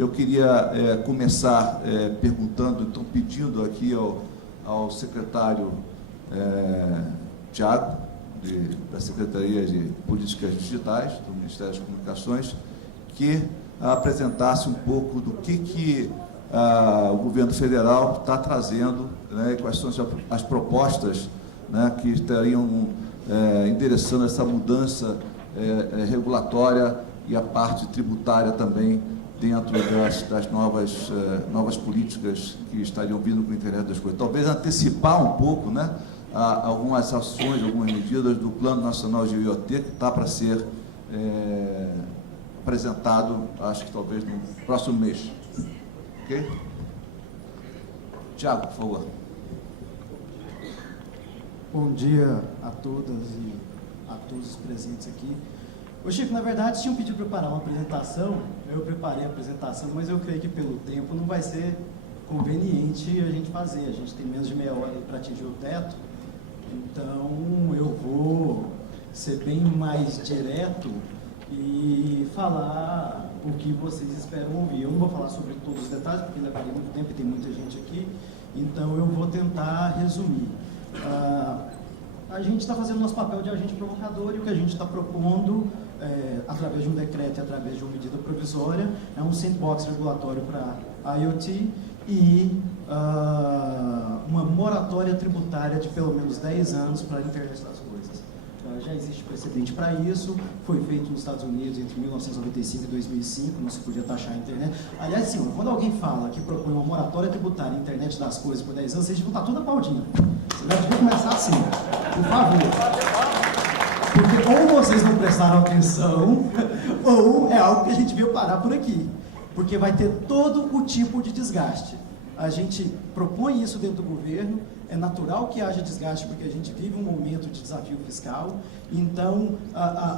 Eu queria começar perguntando, então, pedindo aqui ao secretário Tiago, da Secretaria de Políticas Digitais, do Ministério das Comunicações, que apresentasse um pouco do que o governo federal está trazendo, né, e quais são as propostas, né, que estariam endereçando essa mudança regulatória e a parte tributária também dentro das novas políticas que estariam vindo com a internet das coisas. Talvez antecipar um pouco, né, algumas ações, algumas medidas do Plano Nacional de IoT, que está para ser apresentado, acho que talvez no próximo mês. Ok? Tiago, por favor. Bom dia a todas e a todos os presentes aqui. Ô Chico, na verdade, tinham pedido para preparar uma apresentação, eu preparei a apresentação, mas eu creio que pelo tempo não vai ser conveniente a gente fazer. A gente tem menos de meia hora para atingir o teto, então eu vou ser bem mais direto e falar o que vocês esperam ouvir. Eu não vou falar sobre todos os detalhes, porque levaria muito tempo e tem muita gente aqui, então eu vou tentar resumir. A gente está fazendo nosso papel de agente provocador, e o que a gente está propondo, através de um decreto e através de uma medida provisória, é um sandbox regulatório para IoT e uma moratória tributária de pelo menos 10 anos para a internet das coisas. Já existe precedente para isso, foi feito nos Estados Unidos entre 1995 e 2005, não se podia taxar a internet. Aliás, sim, quando alguém fala que propõe uma moratória tributária na internet das coisas por 10 anos, vocês vão estar tudo aplaudindo. Você deve começar assim, por favor. Porque ou vocês não prestaram atenção, ou é algo que a gente veio parar por aqui. Porque vai ter todo o tipo de desgaste. A gente propõe isso dentro do governo, é natural que haja desgaste, porque a gente vive um momento de desafio fiscal, então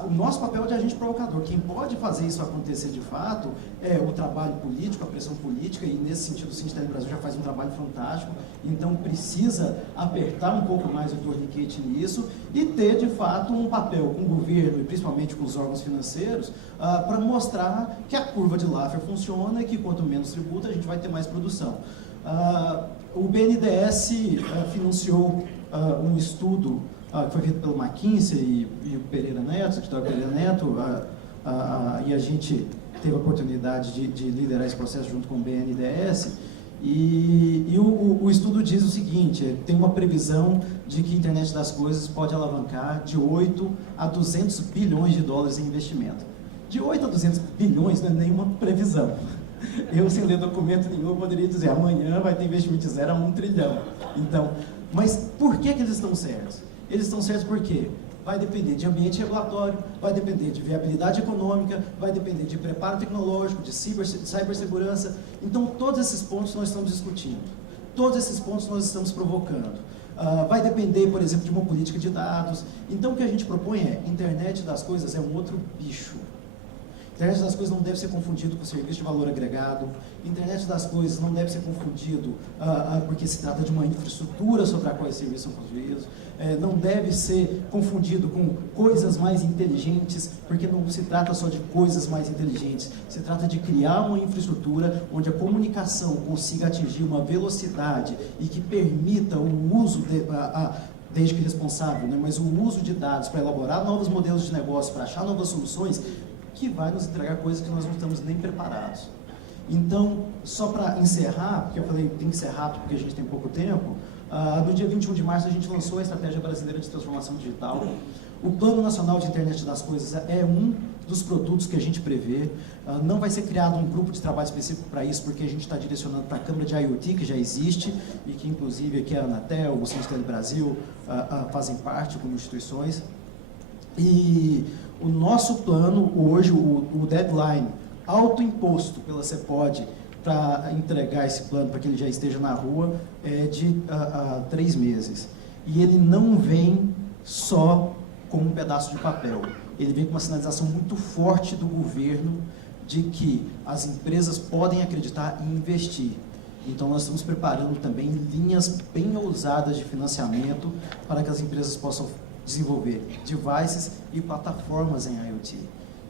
o nosso papel é de agente provocador. Quem pode fazer isso acontecer de fato é o trabalho político, a pressão política, e nesse sentido o Sindicato do Brasil já faz um trabalho fantástico, então precisa apertar um pouco mais o torniquete nisso e ter de fato um papel com o governo e principalmente com os órgãos financeiros para mostrar que a curva de Laffer funciona e que quanto menos tributa a gente vai ter mais produção. O BNDES financiou um estudo que foi feito pelo McKinsey e o Pereira Neto, o secretário Pereira Neto, e a gente teve a oportunidade de liderar esse processo junto com o BNDES, e o estudo diz o seguinte: tem uma previsão de que a internet das coisas pode alavancar de 8 a 200 bilhões de dólares em investimento. De 8 a 200 bilhões não é nenhuma previsão. Eu, sem ler documento nenhum, poderia dizer, amanhã vai ter investimento de 0 a 1 trilhão. Então, mas por que eles estão certos? Eles estão certos porque vai depender de ambiente regulatório, vai depender de viabilidade econômica, vai depender de preparo tecnológico, de cibersegurança. Então, todos esses pontos nós estamos discutindo. Todos esses pontos nós estamos provocando. Vai depender, por exemplo, de uma política de dados. Então, o que a gente propõe é, internet das coisas é um outro bicho. Internet das coisas não deve ser confundido com serviço de valor agregado. Internet das coisas não deve ser confundido porque se trata de uma infraestrutura sobre a qual esses serviços são construídos. Não deve ser confundido com coisas mais inteligentes, porque não se trata só de coisas mais inteligentes. Se trata de criar uma infraestrutura onde a comunicação consiga atingir uma velocidade e que permita o uso desde que responsável, né, mas o uso de dados para elaborar novos modelos de negócio, para achar novas soluções, que vai nos entregar coisas que nós não estamos nem preparados. Então, só para encerrar, porque eu falei tem que ser rápido porque a gente tem pouco tempo, no dia 21 de março a gente lançou a Estratégia Brasileira de Transformação Digital. O Plano Nacional de Internet das Coisas é um dos produtos que a gente prevê. Não vai ser criado um grupo de trabalho específico para isso, porque a gente está direcionando para a Câmara de IoT, que já existe, e que inclusive aqui a Anatel, o Sindicato do Brasil fazem parte como instituições. E o nosso plano hoje, o deadline autoimposto pela CEPOD para entregar esse plano, para que ele já esteja na rua, é de 3 meses. E ele não vem só com um pedaço de papel. Ele vem com uma sinalização muito forte do governo de que as empresas podem acreditar e investir. Então, nós estamos preparando também linhas bem ousadas de financiamento para que as empresas possam desenvolver devices e plataformas em IoT.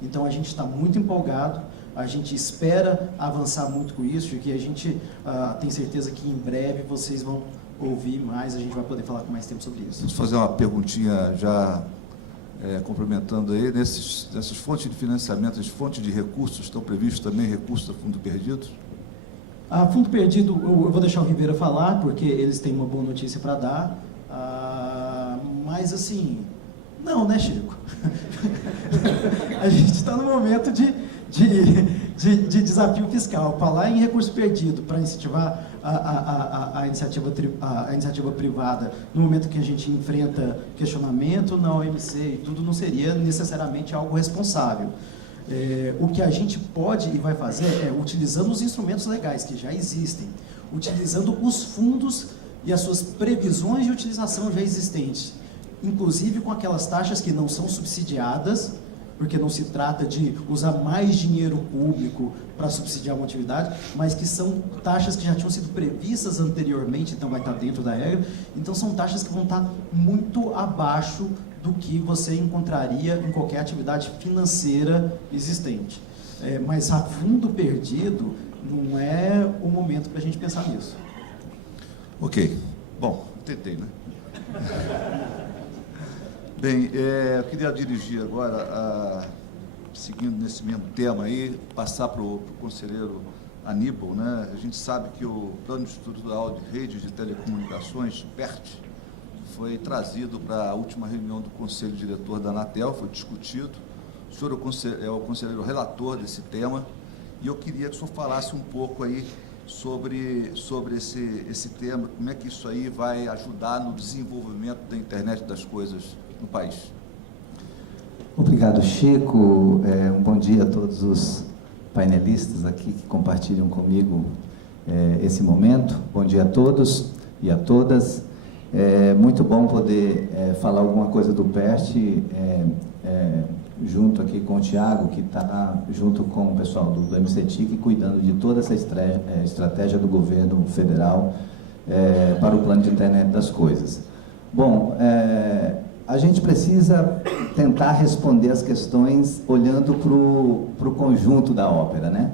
Então, a gente está muito empolgado. a gente espera avançar muito com isso, e que a gente tem certeza que em breve vocês vão ouvir mais, a gente vai poder falar com mais tempo sobre isso. Vamos fazer uma perguntinha já complementando aí, nessas fontes de financiamento, as fontes de recursos, estão previstos também recursos do Fundo Perdido? A Fundo Perdido, eu vou deixar o Ribeira falar, porque eles têm uma boa notícia para dar, mas assim, não, né, Chico? A gente está no momento de desafio fiscal. Falar em recurso perdido para incentivar a iniciativa privada no momento que a gente enfrenta questionamento na OMC e tudo, não seria necessariamente algo responsável. O que a gente pode e vai fazer é, utilizando os instrumentos legais que já existem, utilizando os fundos e as suas previsões de utilização já existentes, inclusive com aquelas taxas que não são subsidiadas, porque não se trata de usar mais dinheiro público para subsidiar uma atividade, mas que são taxas que já tinham sido previstas anteriormente, então vai estar dentro da regra. Então são taxas que vão estar muito abaixo do que você encontraria em qualquer atividade financeira existente. Mas a fundo perdido não é o momento para a gente pensar nisso. Ok. Bom, tentei, né? Bem, eu queria dirigir agora, seguindo nesse mesmo tema aí, passar para o conselheiro Aníbal, né? A gente sabe que o Plano Estrutural de Redes de Telecomunicações, PERT, foi trazido para a última reunião do Conselho Diretor da Anatel, foi discutido. O senhor é o conselheiro relator desse tema, e eu queria que o senhor falasse um pouco aí sobre esse tema, como é que isso aí vai ajudar no desenvolvimento da internet das coisas no país. Obrigado, Chico. Um bom dia a todos os painelistas aqui que compartilham comigo esse momento. Bom dia a todos e a todas. Muito bom poder falar alguma coisa do PERT junto aqui com o Tiago, que está junto com o pessoal do MCTIC, cuidando de toda essa estratégia do governo federal para o plano de internet das coisas. Bom, a gente precisa tentar responder as questões olhando para o conjunto da ópera, né?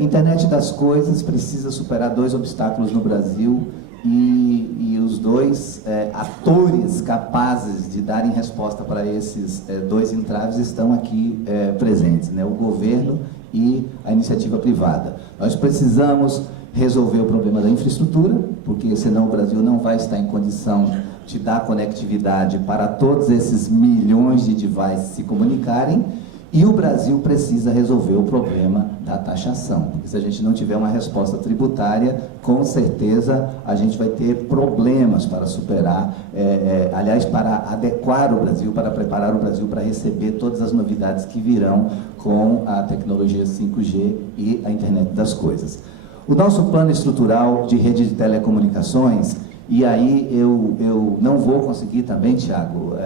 Internet das coisas precisa superar 2 obstáculos no Brasil e os 2 atores capazes de darem resposta para esses 2 entraves estão aqui presentes, né? O governo e a iniciativa privada. Nós precisamos resolver o problema da infraestrutura, porque senão o Brasil não vai estar em condição de dar conectividade para todos esses milhões de devices se comunicarem, e o Brasil precisa resolver o problema da taxação, porque se a gente não tiver uma resposta tributária, com certeza a gente vai ter problemas para superar, aliás, para adequar o Brasil, para preparar o Brasil para receber todas as novidades que virão com a tecnologia 5G e a internet das coisas. O nosso plano estrutural de rede de telecomunicações, e aí eu não vou conseguir também, Tiago,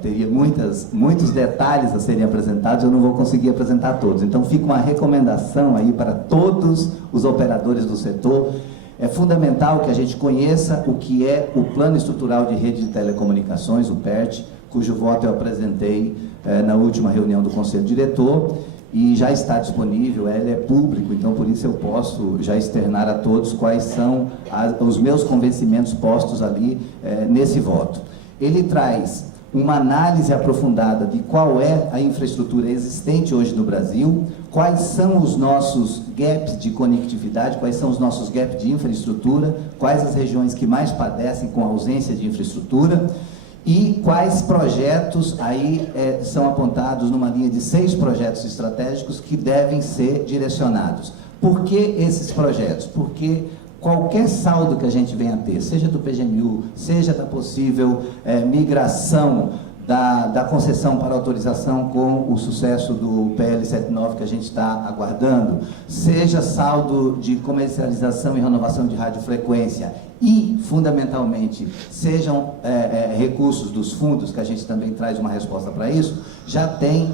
teria muitos detalhes a serem apresentados, eu não vou conseguir apresentar todos. Então fica uma recomendação aí para todos os operadores do setor. É fundamental que a gente conheça o que é o Plano Estrutural de Rede de Telecomunicações, o PERT, cujo voto eu apresentei na última reunião do Conselho Diretor, e já está disponível, ele é público, então por isso eu posso já externar a todos quais são os meus convencimentos postos ali nesse voto. Ele traz uma análise aprofundada de qual é a infraestrutura existente hoje no Brasil, quais são os nossos gaps de conectividade, quais são os nossos gaps de infraestrutura, quais as regiões que mais padecem com a ausência de infraestrutura, e quais projetos aí são apontados numa linha de 6 projetos estratégicos que devem ser direcionados. Por que esses projetos? Porque qualquer saldo que a gente venha a ter, seja do PGMU, seja da possível migração da concessão para autorização com o sucesso do PL 79 que a gente está aguardando, seja saldo de comercialização e renovação de radiofrequência e, fundamentalmente, sejam recursos dos fundos, que a gente também traz uma resposta para isso, já tem,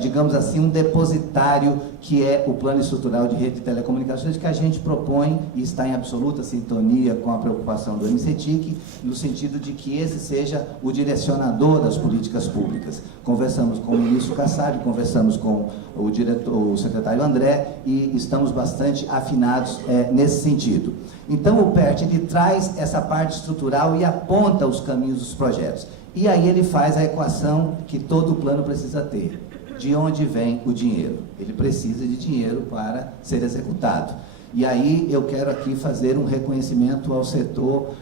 digamos assim, um depositário que é o Plano Estrutural de Rede de Telecomunicações, que a gente propõe e está em absoluta sintonia com a preocupação do MCTIC, no sentido de que esse seja o direcionador das políticas públicas. Conversamos com o ministro Kassab, conversamos com o secretário André, e estamos bastante afinados nesse sentido. Então, o PERT, ele traz essa parte estrutural e aponta os caminhos dos projetos. E aí ele faz a equação que todo plano precisa ter. De onde vem o dinheiro? Ele precisa de dinheiro para ser executado. E aí eu quero aqui fazer um reconhecimento ao setor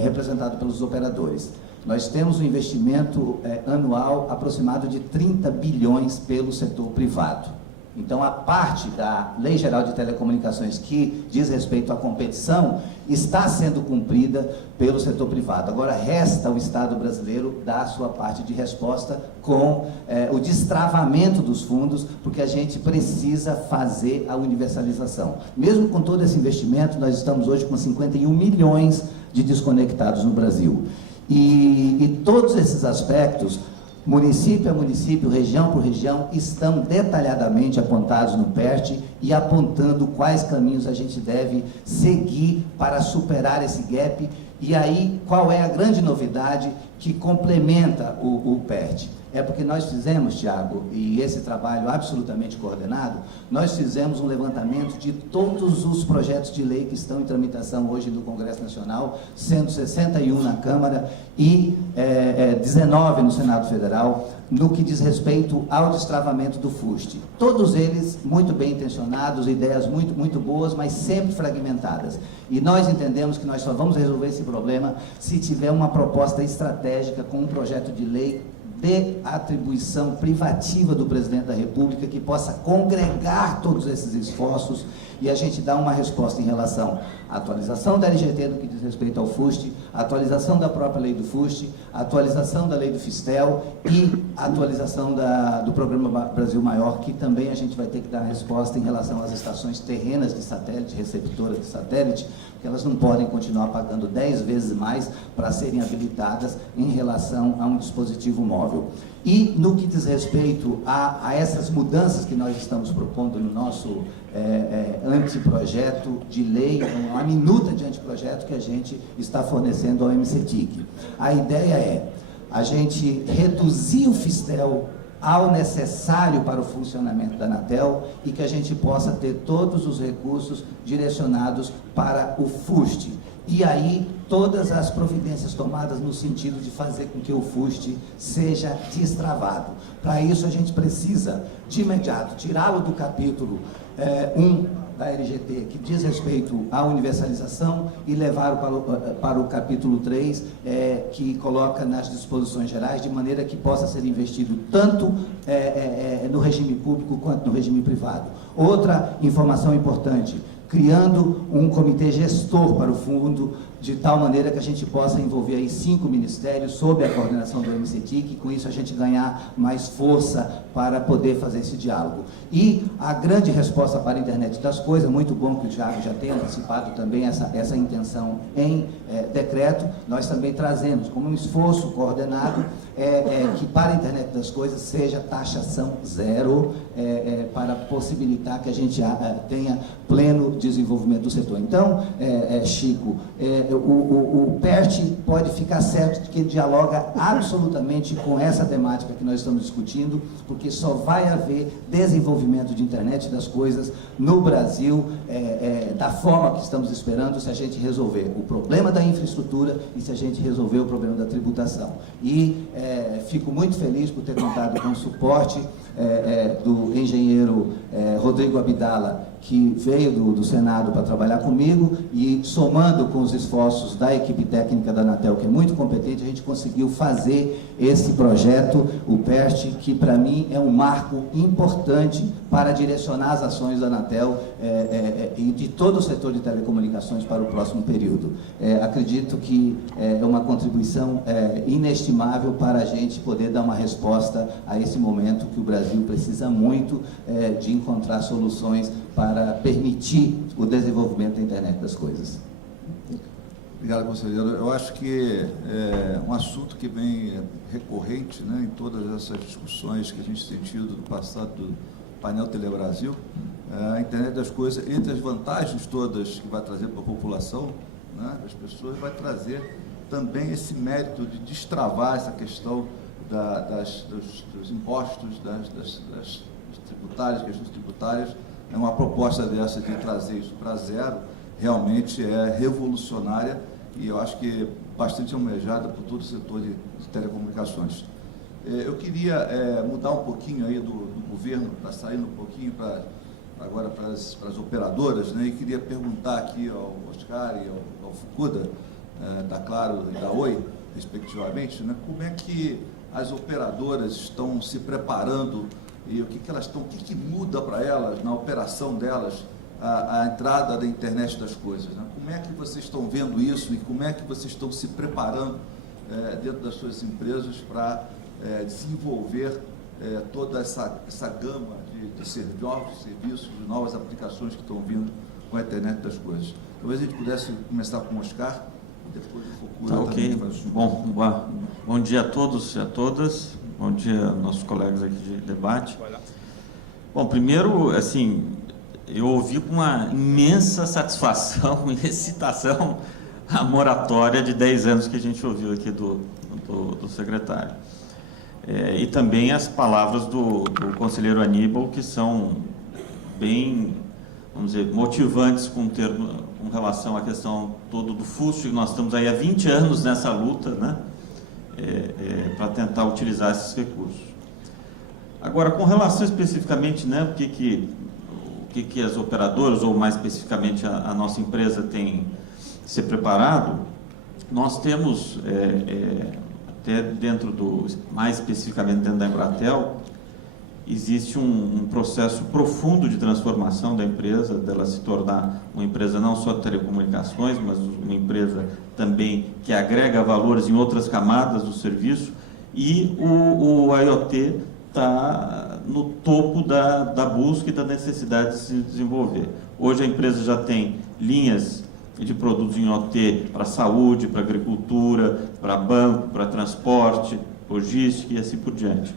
representado pelos operadores. Nós temos um investimento anual aproximado de 30 bilhões pelo setor privado. Então, a parte da Lei Geral de Telecomunicações que diz respeito à competição está sendo cumprida pelo setor privado. Agora, resta ao Estado brasileiro dar a sua parte de resposta com o destravamento dos fundos, porque a gente precisa fazer a universalização. Mesmo com todo esse investimento, nós estamos hoje com 51 milhões de desconectados no Brasil. E todos esses aspectos, município a município, região por região, estão detalhadamente apontados no PERT e apontando quais caminhos a gente deve seguir para superar esse gap. E aí, qual é a grande novidade que complementa o PERT? É porque nós fizemos, Tiago, e esse trabalho absolutamente coordenado, nós fizemos um levantamento de todos os projetos de lei que estão em tramitação hoje no Congresso Nacional, sendo 61 na Câmara e 19 no Senado Federal, no que diz respeito ao destravamento do FUST. Todos eles muito bem intencionados, ideias muito boas, mas sempre fragmentadas. E nós entendemos que nós só vamos resolver esse problema se tiver uma proposta estratégica com um projeto de lei de atribuição privativa do presidente da República, que possa congregar todos esses esforços e a gente dar uma resposta em relação à atualização da LGT no que diz respeito ao FUST, a atualização da própria lei do FUST, a atualização da lei do Fistel e a atualização do Programa Brasil Maior, que também a gente vai ter que dar resposta em relação às estações terrenas de satélite, receptoras de satélite, porque elas não podem continuar pagando 10 vezes mais para serem habilitadas em relação a um dispositivo móvel. E no que diz respeito a essas mudanças que nós estamos propondo no nosso anteprojeto de lei, uma minuta de anteprojeto que a gente está fornecendo ao MCTIC. A ideia é a gente reduzir o Fistel ao necessário para o funcionamento da Anatel e que a gente possa ter todos os recursos direcionados para o FUST. E aí, todas as providências tomadas no sentido de fazer com que o FUST seja destravado. Para isso, a gente precisa, de imediato, tirá-lo do capítulo 1 da LGT, que diz respeito à universalização, e levá-lo para o capítulo 3, que coloca nas disposições gerais, de maneira que possa ser investido tanto no regime público quanto no regime privado. Outra informação importante: criando um comitê gestor para o fundo, de tal maneira que a gente possa envolver aí 5 ministérios sob a coordenação do MCTIC, e com isso a gente ganhar mais força para poder fazer esse diálogo. E a grande resposta para a internet das coisas, muito bom que o Thiago já tenha antecipado também essa intenção em decreto, nós também trazemos como um esforço coordenado que para a internet das coisas seja taxação zero, para possibilitar que a gente tenha pleno desenvolvimento do setor. Então, Chico, o PERT pode ficar certo de que ele dialoga absolutamente com essa temática que nós estamos discutindo, porque só vai haver desenvolvimento de internet das coisas no Brasil da forma que estamos esperando, se a gente resolver o problema da infraestrutura e se a gente resolver o problema da tributação. E fico muito feliz por ter contado com o suporte do engenheiro Rodrigo Abdala, que veio do Senado para trabalhar comigo, e somando com os esforços da equipe técnica da Anatel, que é muito competente, a gente conseguiu fazer esse projeto, o PERT, que para mim é um marco importante para direcionar as ações da Anatel e de todo o setor de telecomunicações para o próximo período. Acredito que é uma contribuição inestimável para a gente poder dar uma resposta a esse momento que o Brasil precisa muito de encontrar soluções para permitir o desenvolvimento da internet das coisas. Obrigado, conselheiro. Eu acho que é um assunto que vem recorrente, né, em todas essas discussões que a gente tem tido no passado do painel Telebrasil, a internet das coisas, entre as vantagens todas que vai trazer para a população, né, das pessoas, vai trazer também esse mérito de destravar essa questão dos impostos, das tributárias, questões tributárias. É uma proposta dessa de trazer isso para zero, realmente é revolucionária e eu acho que bastante almejada por todo o setor de telecomunicações. Eu queria mudar um pouquinho aí do governo, para sair um pouquinho agora para as operadoras, né, e queria perguntar aqui ao Oscar e ao Fukuda, da Claro e da Oi, respectivamente, né, como é que as operadoras estão se preparando e o que muda para elas, na operação delas, a entrada da internet das coisas, né? Como é que vocês estão vendo isso e como é que vocês estão se preparando dentro das suas empresas para desenvolver toda essa gama de novos serviços, de novas aplicações que estão vindo com a internet das coisas? Talvez a gente pudesse começar com o Oscar e depois o Fukuda. Tá, ok. Bom dia a todos e a todas. Bom dia, nossos colegas aqui de debate. Bom, primeiro, assim, eu ouvi com uma imensa satisfação e excitação a moratória de 10 anos que a gente ouviu aqui do secretário. E também as palavras do conselheiro Aníbal, que são bem, vamos dizer, motivantes com relação à questão toda do FUST, que nós estamos aí há 20 anos nessa luta, né? Para tentar utilizar esses recursos. Agora, com relação especificamente, né, o que as operadoras, ou mais especificamente a nossa empresa tem se preparado, nós temos, até mais especificamente dentro da Embratel, existe um processo profundo de transformação da empresa, dela se tornar uma empresa não só de telecomunicações, mas uma empresa também que agrega valores em outras camadas do serviço, e o IoT está no topo da busca e da necessidade de se desenvolver. Hoje a empresa já tem linhas de produtos em IoT para saúde, para agricultura, para banco, para transporte, logística e assim por diante.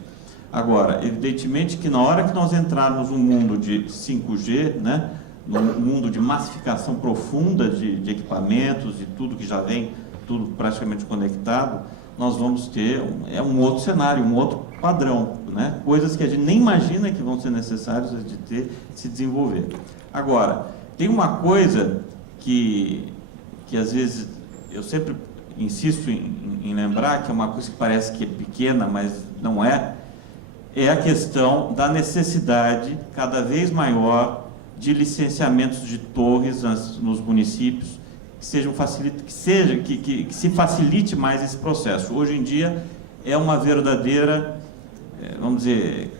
Agora, evidentemente que na hora que nós entrarmos no mundo de 5G, né, no mundo de massificação profunda de equipamentos, de tudo que já vem, tudo praticamente conectado, nós vamos ter um outro cenário, um outro padrão, né? Coisas que a gente nem imagina que vão ser necessárias de se desenvolver. Agora, tem uma coisa que às vezes eu sempre insisto em lembrar, que é uma coisa que parece que é pequena, mas não é a questão da necessidade cada vez maior de licenciamentos de torres nos municípios, que se facilite mais esse processo. Hoje em dia é uma verdadeira, vamos dizer,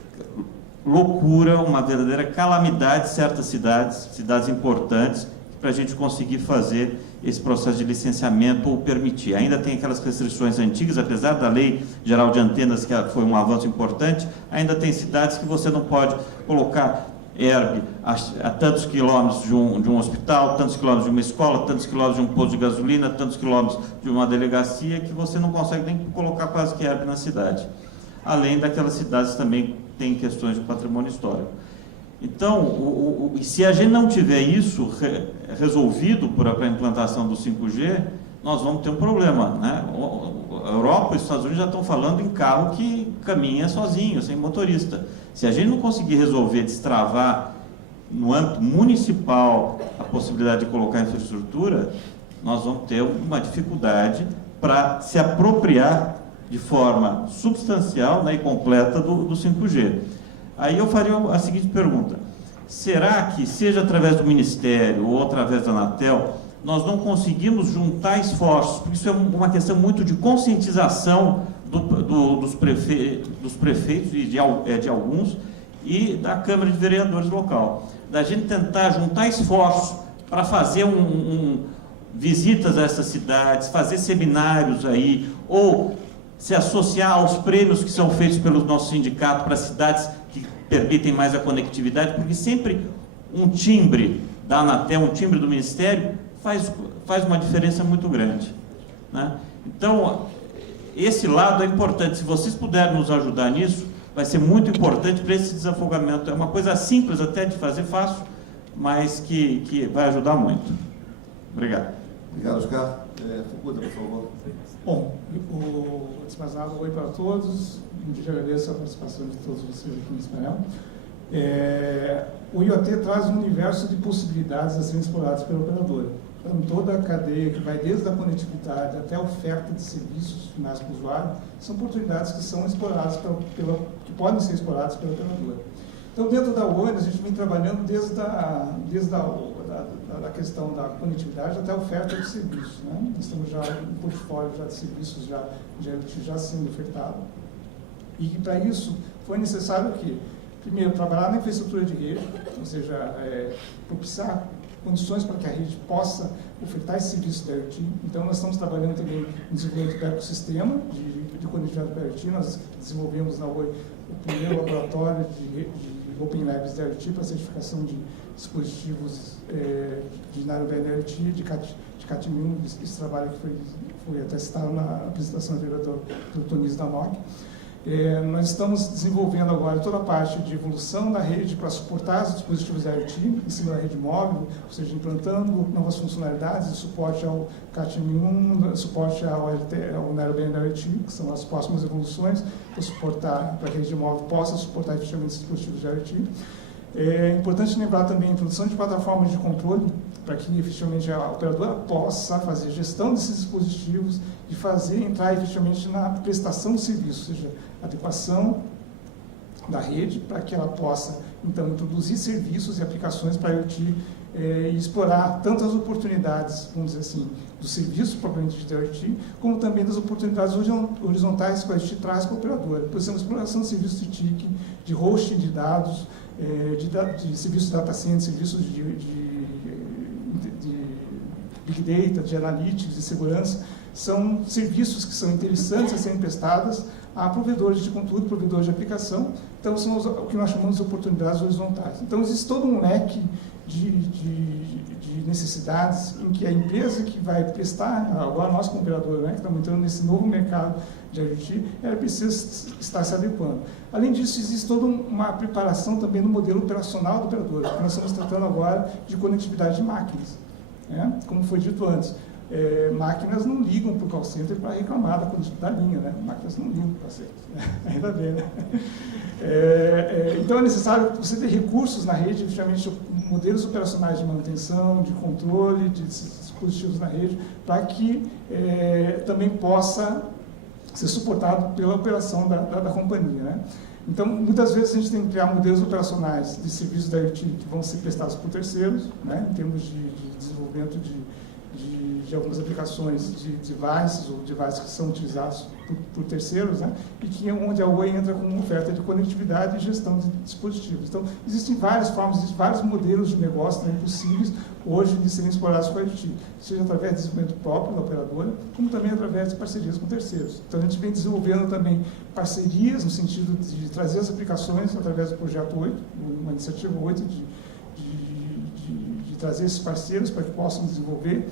loucura, uma verdadeira calamidade de certas cidades importantes, para a gente conseguir fazer esse processo de licenciamento ou permitir. Ainda tem aquelas restrições antigas, apesar da Lei Geral de Antenas, que foi um avanço importante, ainda tem cidades que você não pode colocar ERB a tantos quilômetros de um hospital, tantos quilômetros de uma escola, tantos quilômetros de um posto de gasolina, tantos quilômetros de uma delegacia, que você não consegue nem colocar quase que ERB na cidade. Além daquelas cidades também que têm questões de patrimônio histórico. Então, se a gente não tiver isso resolvido para a implantação do 5G, nós vamos ter um problema, né? A Europa e os Estados Unidos já estão falando em carro que caminha sozinho, sem motorista. Se a gente não conseguir resolver, destravar no âmbito municipal a possibilidade de colocar infraestrutura, nós vamos ter uma dificuldade para se apropriar de forma substancial, né, e completa do 5G. Aí eu faria a seguinte pergunta: será que, seja através do Ministério ou através da Anatel, nós não conseguimos juntar esforços, porque isso é uma questão muito de conscientização dos prefeitos e de alguns, e da Câmara de Vereadores local, da gente tentar juntar esforços para fazer visitas a essas cidades, fazer seminários aí, ou se associar aos prêmios que são feitos pelo nosso sindicato para cidades que permitem mais a conectividade, porque sempre um timbre da Anatel, um timbre do Ministério, faz uma diferença muito grande, né? Então, esse lado é importante. Se vocês puderem nos ajudar nisso, vai ser muito importante para esse desafogamento. É uma coisa simples até de fazer, fácil, mas que vai ajudar muito. Obrigado. Obrigado, Oscar. Fukuda, por favor. Bom, antes de mais nada, oi para todos. Eu agradeço a participação de todos vocês aqui nesse painel. O IoT traz um universo de possibilidades a serem exploradas pela operadora. Então, toda a cadeia que vai desde a conectividade até a oferta de serviços finais para o usuário, são oportunidades que são exploradas que podem ser exploradas pela operadora. Então, dentro da Oi, a gente vem trabalhando desde a questão da conectividade até a oferta de serviços, né? Nós temos já um portfólio de serviços já sendo ofertado. E para isso foi necessário que, primeiro, trabalhar na infraestrutura de rede, ou seja, propiciar condições para que a rede possa ofertar esse serviço da IoT. Então, nós estamos trabalhando também no desenvolvimento do ecossistema de conectividade da IoT. Nós desenvolvemos na Oi o primeiro laboratório de Open Labs da IoT para certificação de dispositivos de Narrowband IoT, de Cat-M1. Esse trabalho que foi até citado na apresentação anterior do Tonis da NOC. Nós estamos desenvolvendo agora toda a parte de evolução da rede para suportar os dispositivos IoT em cima da rede móvel, ou seja, implantando novas funcionalidades de suporte ao Cat-M1, suporte ao Narrowband IoT, que são as próximas evoluções para a rede móvel possa suportar efetivamente esses dispositivos de IoT. É importante lembrar também a introdução de plataformas de controle para que efetivamente a operadora possa fazer gestão desses dispositivos e entrar efetivamente na prestação de serviço, ou seja, adequação da rede para que ela possa, então, introduzir serviços e aplicações para a IoT e explorar tanto as oportunidades, vamos dizer assim, dos serviços propriamente de IoT, como também das oportunidades horizontais que a IoT traz para a operadora. Por exemplo, exploração de serviços de TIC, de hosting de dados, de serviços de data center, serviços de Big Data, de Analytics, de segurança, são serviços que são interessantes a serem prestados a provedores de conteúdo, provedores de aplicação. Então, são o que nós chamamos de oportunidades horizontais. Então, existe todo um leque de necessidades em que a empresa que vai prestar, agora nós como operador, né, que estamos entrando nesse novo mercado de IoT, ela precisa estar se adequando. Além disso, existe toda uma preparação também no modelo operacional do operador, porque nós estamos tratando agora de conectividade de máquinas, né? Como foi dito antes. Máquinas não ligam para o call center para reclamar da linha, né? Máquinas não ligam para o call center, né? Ainda bem, né? Então é necessário você ter recursos na rede, efetivamente modelos operacionais de manutenção, de controle, de dispositivos na rede, para que também possa ser suportado pela operação da companhia, né? Então, muitas vezes a gente tem que criar modelos operacionais de serviços da IoT que vão ser prestados por terceiros, né? Em termos de desenvolvimento de algumas aplicações de devices ou devices que são utilizados por terceiros, né? E que onde a Oi entra com uma oferta de conectividade e gestão de dispositivos. Então, existem várias formas, existem vários modelos de negócio também possíveis hoje de serem explorados com a IoT, seja através de desenvolvimento próprio da operadora, como também através de parcerias com terceiros. Então, a gente vem desenvolvendo também parcerias no sentido de trazer as aplicações através do Projeto 8, uma iniciativa 8 de trazer esses parceiros para que possam desenvolver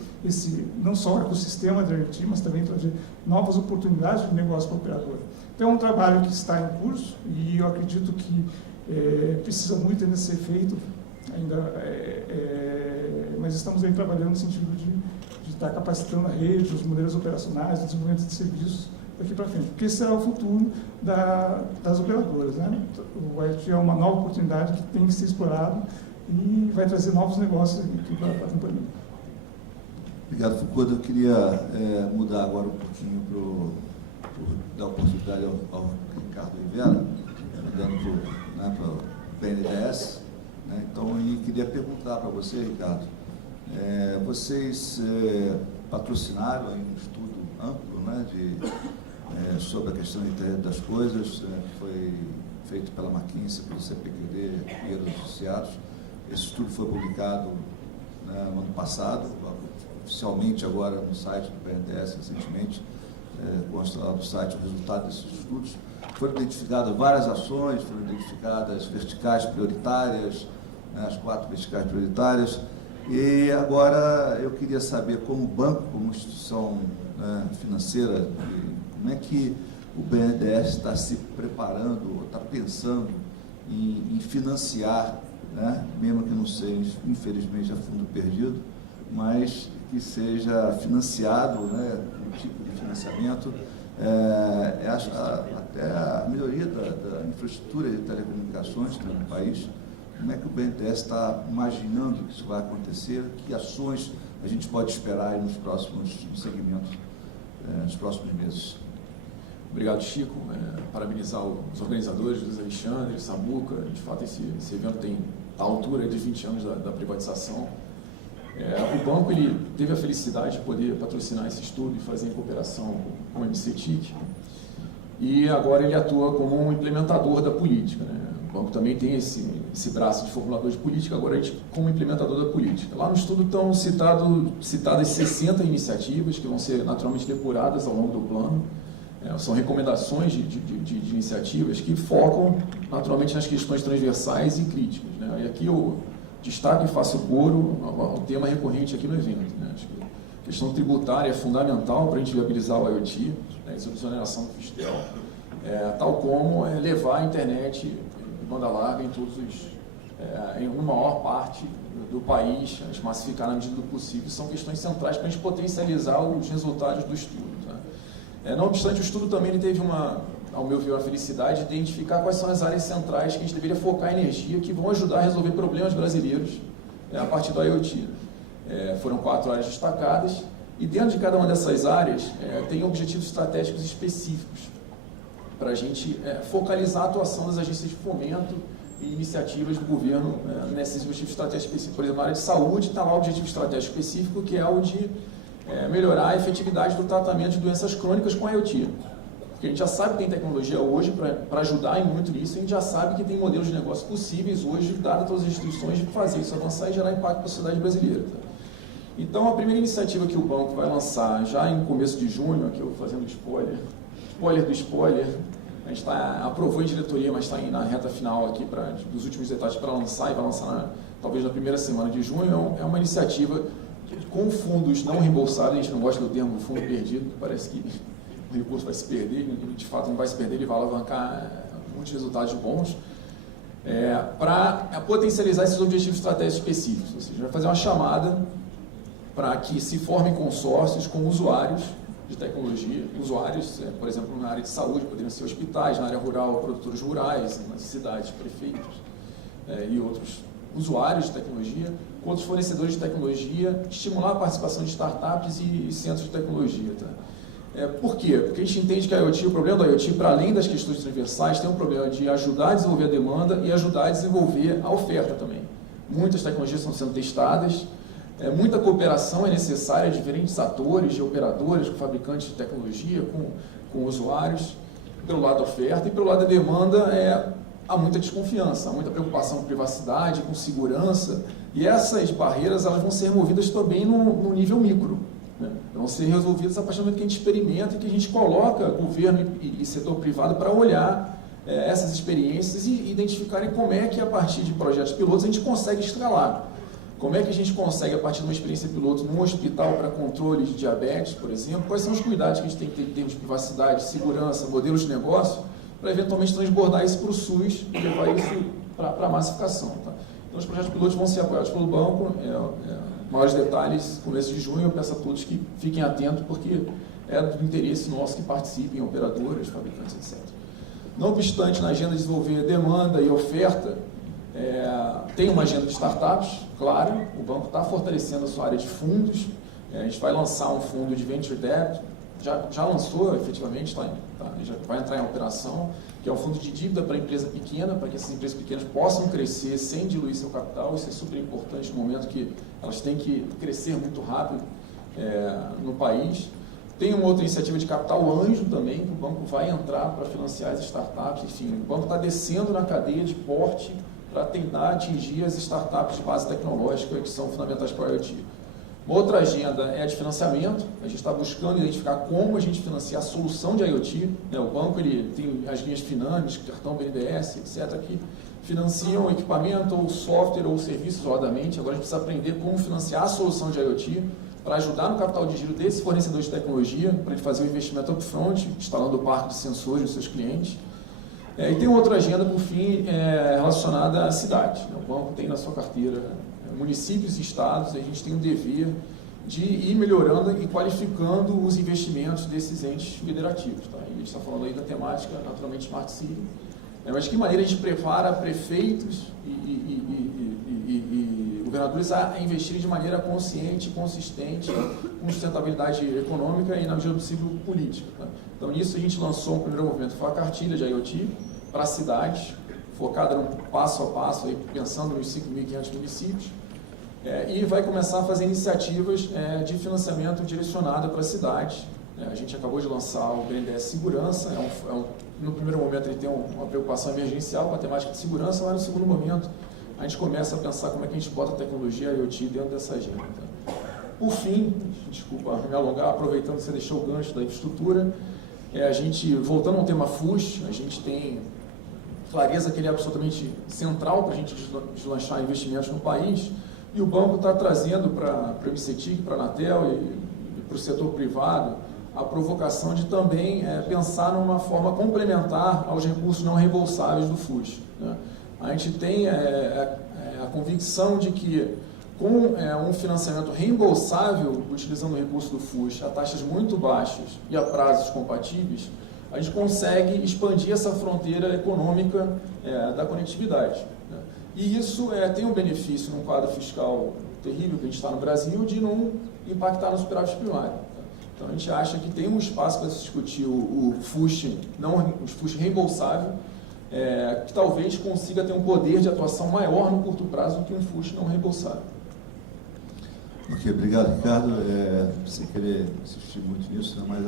não só o ecossistema da IoT, mas também trazer novas oportunidades de negócio para o operador. Então, é um trabalho que está em curso e eu acredito que precisa muito ainda ser feito, mas estamos aí trabalhando no sentido de estar capacitando a rede, os modelos operacionais, o desenvolvimento de serviços daqui para frente, porque esse será o futuro das operadoras, né? O IoT é uma nova oportunidade que tem que ser explorado e vai trazer novos negócios aqui para a companhia. Obrigado, Fukuda. Eu queria mudar agora um pouquinho para dar oportunidade ao Ricardo Rivera, mudando para o BNDES. Né? Então, eu queria perguntar para você, Ricardo, vocês patrocinaram um estudo amplo, né, sobre a questão da internet das coisas, que foi feito pela McKinsey, pelo CPQD e os associados. Esse estudo foi publicado no ano passado, oficialmente agora no site do BNDES, recentemente, consta lá no site o resultado desses estudos. Foram identificadas várias ações, foram identificadas verticais prioritárias, né, as 4 verticais prioritárias, E agora eu queria saber, como banco, como instituição, né, financeira, como é que o BNDES está se preparando, está pensando em financiar, né, mesmo que não seja, infelizmente, a fundo perdido, mas que seja financiado, né, um tipo de financiamento, até a melhoria da infraestrutura de telecomunicações, né, no país. Como é que o BNDES está imaginando que isso vai acontecer? Que ações a gente pode esperar aí nos próximos segmentos, nos próximos meses? Obrigado, Chico. Parabenizar os organizadores, Luiz Alexandre, Samuca. De fato, esse evento tem a altura de 20 anos da privatização. O banco ele teve a felicidade de poder patrocinar esse estudo e fazer em cooperação com o MCTIC. E agora ele atua como um implementador da política, né? O banco também tem esse braço de formulador de política, agora a gente como implementador da política. Lá no estudo estão citadas 60 iniciativas que vão ser naturalmente depuradas ao longo do plano. São recomendações de iniciativas que focam naturalmente nas questões transversais e críticas, né? E aqui eu destaco e faço coro ao tema recorrente aqui no evento, né? Acho que a questão tributária é fundamental para a gente viabilizar o IoT, né? A desoneração do FISTEL, tal como levar a internet de banda larga em em uma maior parte do país, a gente massificar na medida do possível, são questões centrais para a gente potencializar os resultados do estudo. Não obstante, o estudo também ele teve ao meu ver, a felicidade de identificar quais são as áreas centrais que a gente deveria focar energia, que vão ajudar a resolver problemas brasileiros a partir do IoT. Foram 4 áreas destacadas, e dentro de cada uma dessas áreas tem objetivos estratégicos específicos para a gente focalizar a atuação das agências de fomento e iniciativas do governo nesses objetivos estratégicos específicos. Por exemplo, na área de saúde está lá o objetivo estratégico específico, que é o de melhorar a efetividade do tratamento de doenças crônicas com IoT. Porque a gente já sabe que tem tecnologia hoje para ajudar em muito nisso, e a gente já sabe que tem modelos de negócio possíveis hoje, dadas todas as restrições, de fazer isso avançar e gerar impacto para a sociedade brasileira. Então, a primeira iniciativa que o banco vai lançar já em começo de junho, aqui eu vou fazendo spoiler do spoiler, a gente aprovou em diretoria, mas está na reta final aqui dos últimos detalhes para lançar, e vai lançar talvez na primeira semana de junho, é uma iniciativa com fundos não reembolsados. A gente não gosta do termo fundo perdido, parece que o recurso vai se perder, e de fato não vai se perder, ele vai alavancar muitos resultados bons, para potencializar esses objetivos estratégicos específicos. Ou seja, vai fazer uma chamada para que se formem consórcios com usuários de tecnologia, usuários, por exemplo, na área de saúde, poderiam ser hospitais, na área rural, produtores rurais, nas cidades, prefeitos e outros usuários de tecnologia, com outros fornecedores de tecnologia, estimular a participação de startups e centros de tecnologia. Por quê? Porque a gente entende que o problema do IoT, para além das questões transversais, tem um problema de ajudar a desenvolver a demanda e ajudar a desenvolver a oferta também. Muitas tecnologias estão sendo testadas, muita cooperação é necessária de diferentes atores, de operadores, com fabricantes de tecnologia, com usuários, pelo lado da oferta, e pelo lado da demanda há muita desconfiança, há muita preocupação com privacidade, com segurança, e essas barreiras elas vão ser removidas também no nível micro, né? Vão ser resolvidas a partir do momento que a gente experimenta e que a gente coloca governo e setor privado para olhar essas experiências e identificarem como é que a partir de projetos pilotos a gente consegue escalar. Como é que a gente consegue, a partir de uma experiência piloto num hospital para controle de diabetes, por exemplo, quais são os cuidados que a gente tem que ter em termos de privacidade, segurança, modelos de negócio, para eventualmente transbordar isso para o SUS e levar isso para a massificação. Tá? Então, os projetos pilotos vão ser apoiados pelo banco. Maiores detalhes, começo de junho, eu peço a todos que fiquem atentos, porque é do interesse nosso que participem, operadores, fabricantes, etc. Não obstante, na agenda de desenvolver demanda e oferta, tem uma agenda de startups, claro, o banco está fortalecendo a sua área de fundos, a gente vai lançar um fundo de Venture Debt, já lançou efetivamente, já vai entrar em operação, que é um fundo de dívida para empresa pequena, para que essas empresas pequenas possam crescer sem diluir seu capital. Isso é super importante no momento que elas têm que crescer muito rápido no país. Tem uma outra iniciativa de capital anjo também, que o banco vai entrar para financiar as startups. Enfim, o banco está descendo na cadeia de porte para tentar atingir as startups de base tecnológica que são fundamentais para o IoT. Uma outra agenda é a de financiamento. A gente está buscando identificar como a gente financia a solução de IoT. O banco ele tem as linhas Finames, cartão BNDES, etc., que financiam equipamento ou software ou serviços isoladamente. Agora a gente precisa aprender como financiar a solução de IoT para ajudar no capital de giro desse fornecedor de tecnologia, para ele fazer o investimento upfront, instalando o parque de sensores nos seus clientes. E tem outra agenda, por fim, relacionada à cidade. O banco tem na sua carteira municípios e estados, e a gente tem o dever de ir melhorando e qualificando os investimentos desses entes federativos. Tá? A gente está falando aí da temática, naturalmente, Smart City. Mas de que maneira a gente prepara prefeitos e governadores a investirem de maneira consciente, consistente, com sustentabilidade econômica e, na medida do possível, política. Tá? Então, nisso a gente lançou um primeiro movimento, foi a cartilha de IoT para cidades, focada no passo a passo, aí, pensando nos 5.500 municípios, e vai começar a fazer iniciativas de financiamento direcionada para cidades. A gente acabou de lançar o BNDES Segurança, no primeiro momento ele tem uma preocupação emergencial com a temática de segurança, mas no segundo momento a gente começa a pensar como é que a gente bota a tecnologia IoT dentro dessa agenda. Por fim, desculpa me alongar, aproveitando que você deixou o gancho da infraestrutura, a gente, voltando ao tema FUS, a gente tem clareza que ele é absolutamente central para a gente deslanchar investimentos no país, e o banco está trazendo para o MCTIC, para a Anatel e para o setor privado a provocação de também pensar numa forma complementar aos recursos não reembolsáveis do FUS. Né? A gente tem a convicção de que com um financiamento reembolsável, utilizando o recurso do FUS a taxas muito baixas e a prazos compatíveis, a gente consegue expandir essa fronteira econômica da conectividade. Né? E isso tem um benefício num quadro fiscal terrível que a gente está no Brasil de não impactar no superávit primário. Tá? Então a gente acha que tem um espaço para se discutir o FUS, o FUS reembolsável, que talvez consiga ter um poder de atuação maior no curto prazo do que um FUS não reembolsável. Ok, obrigado, Ricardo. Sem querer insistir muito nisso, mas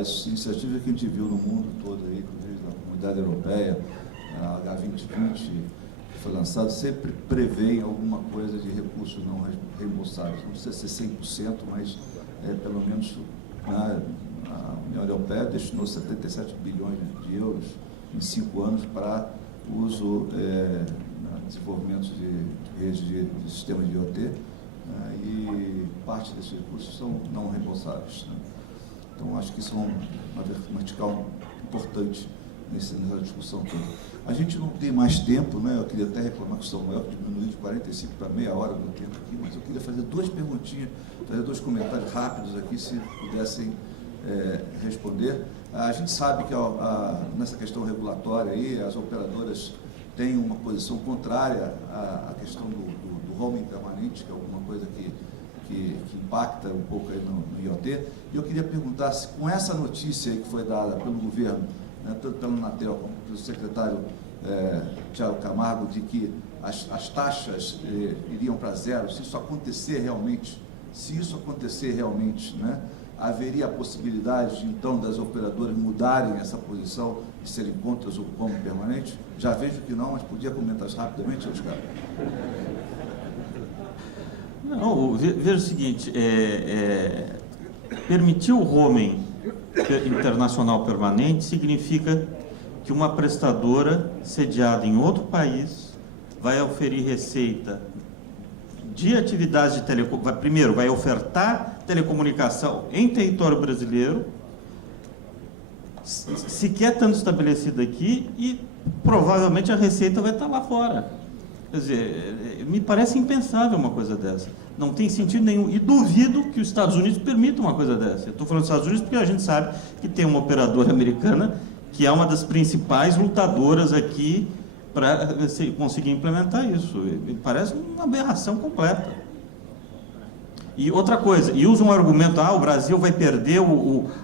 as iniciativas que a gente viu no mundo todo, aí, inclusive na Comunidade Europeia, a H2020, que foi lançado, sempre prevê alguma coisa de recursos não reembolsáveis. Não precisa ser 100%, mas pelo menos a União Europeia destinou 77 bilhões de euros em 5 anos para uso, desenvolvimento de redes de sistemas de IoT, e parte desses recursos são não reembolsáveis. Né? Então, acho que isso é uma vertical importante nessa discussão toda. A gente não tem mais tempo, né? Eu queria até reclamar que o Samuel diminuiu de 45 para meia hora do tempo aqui, mas eu queria fazer 2 perguntinhas, fazer 2 comentários rápidos aqui, se pudessem responder. A gente sabe que nessa questão regulatória aí, as operadoras têm uma posição contrária à questão do roaming permanente, que é alguma coisa que impacta um pouco aí no IoT. E eu queria perguntar se com essa notícia aí que foi dada pelo governo, né, tanto pelo Anatel como pelo secretário Thiago Camargo, de que as taxas iriam para zero, se isso acontecer realmente, né, haveria a possibilidade, de, então, das operadoras mudarem essa posição e serem contra o roaming permanente? Já vejo que não, mas podia comentar rapidamente, Oscar? Não, veja o seguinte, permitir o roaming internacional permanente significa que uma prestadora sediada em outro país vai oferir receita de atividades de telecomunicação, primeiro vai ofertar telecomunicação em território brasileiro, sequer estando estabelecida aqui, e provavelmente a receita vai estar lá fora. Quer dizer, me parece impensável uma coisa dessa. Não tem sentido nenhum. E duvido que os Estados Unidos permitam uma coisa dessa. Eu estou falando dos Estados Unidos porque a gente sabe que tem uma operadora americana que é uma das principais lutadoras aqui para conseguir implementar isso. Me parece uma aberração completa. E outra coisa, e usa um argumento, o Brasil vai perder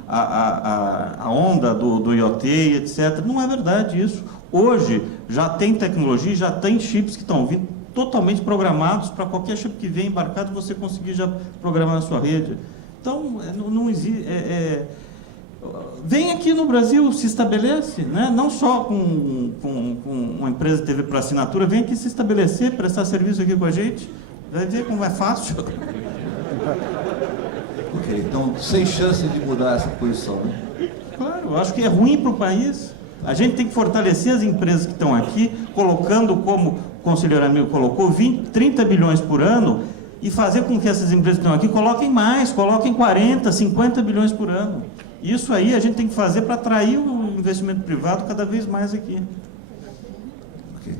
a onda do IoT, etc. Não é verdade isso. Hoje já tem tecnologia, já tem chips que estão vindo totalmente programados para qualquer chip que vem embarcado você conseguir já programar na sua rede. Então, não existe... vem aqui no Brasil, se estabelece, né? Não só com uma empresa de TV por assinatura, vem aqui se estabelecer, prestar serviço aqui com a gente, vai ver como é fácil. Ok, então, sem chance de mudar essa posição, né? Claro, eu acho que é ruim para o país. A gente tem que fortalecer as empresas que estão aqui, colocando, como o conselheiro amigo colocou, 30 bilhões por ano, e fazer com que essas empresas que estão aqui coloquem mais, coloquem 40, 50 bilhões por ano. Isso aí a gente tem que fazer para atrair o investimento privado cada vez mais aqui. Ok.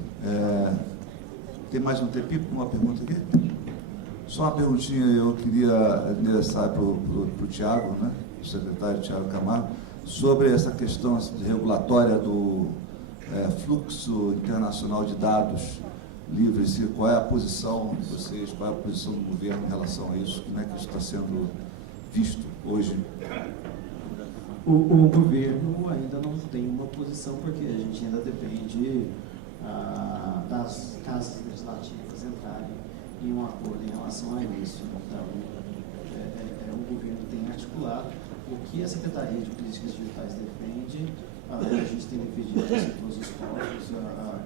Tem mais um tempinho para uma pergunta aqui? Só uma perguntinha, eu queria endereçar para o Tiago, né, o secretário Tiago Camargo, sobre essa questão regulatória do fluxo internacional de dados livres. Qual é a posição de vocês, qual é a posição do governo em relação a isso? Como é que isso está sendo visto hoje? O governo ainda não tem uma posição, porque a gente ainda depende das casas legislativas entrarem em um acordo em relação a isso. Então, o governo tem articulado o que a Secretaria de Políticas Digitais defende. A gente tem defendido em todos os fóruns,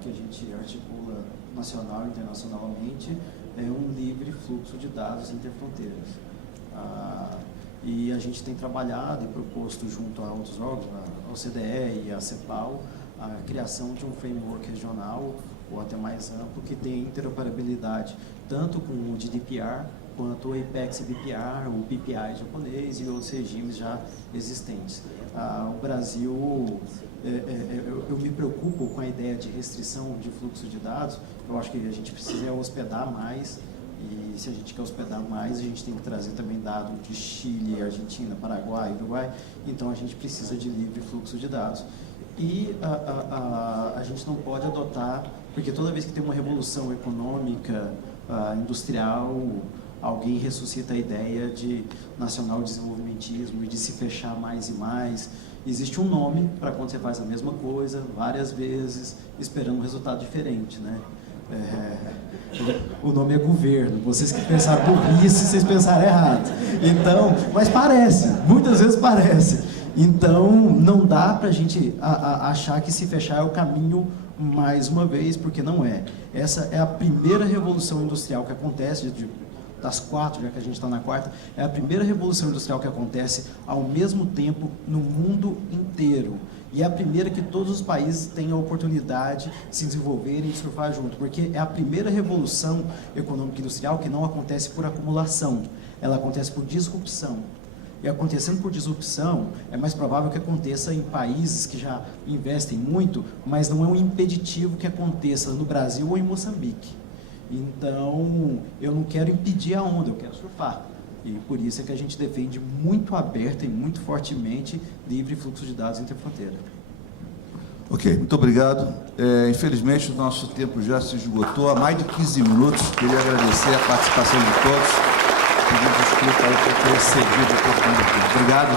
que a gente articula nacional e internacionalmente, um livre fluxo de dados interfronteiras. E a gente tem trabalhado e proposto junto a outros órgãos, a OCDE e a CEPAL, a criação de um framework regional ou até mais amplo que tenha interoperabilidade tanto com o GDPR quanto o Apex BPR, o PPI japonês e outros regimes já existentes. O Brasil, eu me preocupo com a ideia de restrição de fluxo de dados. Eu acho que a gente precisa hospedar mais, e se a gente quer hospedar mais, a gente tem que trazer também dados de Chile, Argentina, Paraguai, Uruguai. Então a gente precisa de livre fluxo de dados. E a gente não pode adotar, porque toda vez que tem uma revolução econômica, industrial, alguém ressuscita a ideia de nacional desenvolvimentismo e de se fechar mais e mais. Existe um nome para quando você faz a mesma coisa várias vezes, esperando um resultado diferente, né? O nome é governo. Vocês que pensaram burrice, vocês pensaram errado. Então, mas parece, muitas vezes parece. Então, não dá para a gente achar que se fechar é o caminho mais uma vez, porque não é. Essa é a primeira revolução industrial que acontece, das 4, já que a gente está na 4ª, é a primeira revolução industrial que acontece ao mesmo tempo no mundo inteiro. E é a primeira que todos os países têm a oportunidade de se desenvolverem e surfar junto, porque é a primeira revolução econômica e industrial que não acontece por acumulação, ela acontece por disrupção. E acontecendo por disrupção, é mais provável que aconteça em países que já investem muito, mas não é um impeditivo que aconteça no Brasil ou em Moçambique. Então, eu não quero impedir a onda, eu quero surfar. E por isso é que a gente defende muito aberta e muito fortemente livre fluxo de dados interfronteira. Ok, muito obrigado. Infelizmente, o nosso tempo já se esgotou há mais de 15 minutos. Queria agradecer a participação de todos. Pedir desculpa aí por ter excedido um pouco. Obrigado.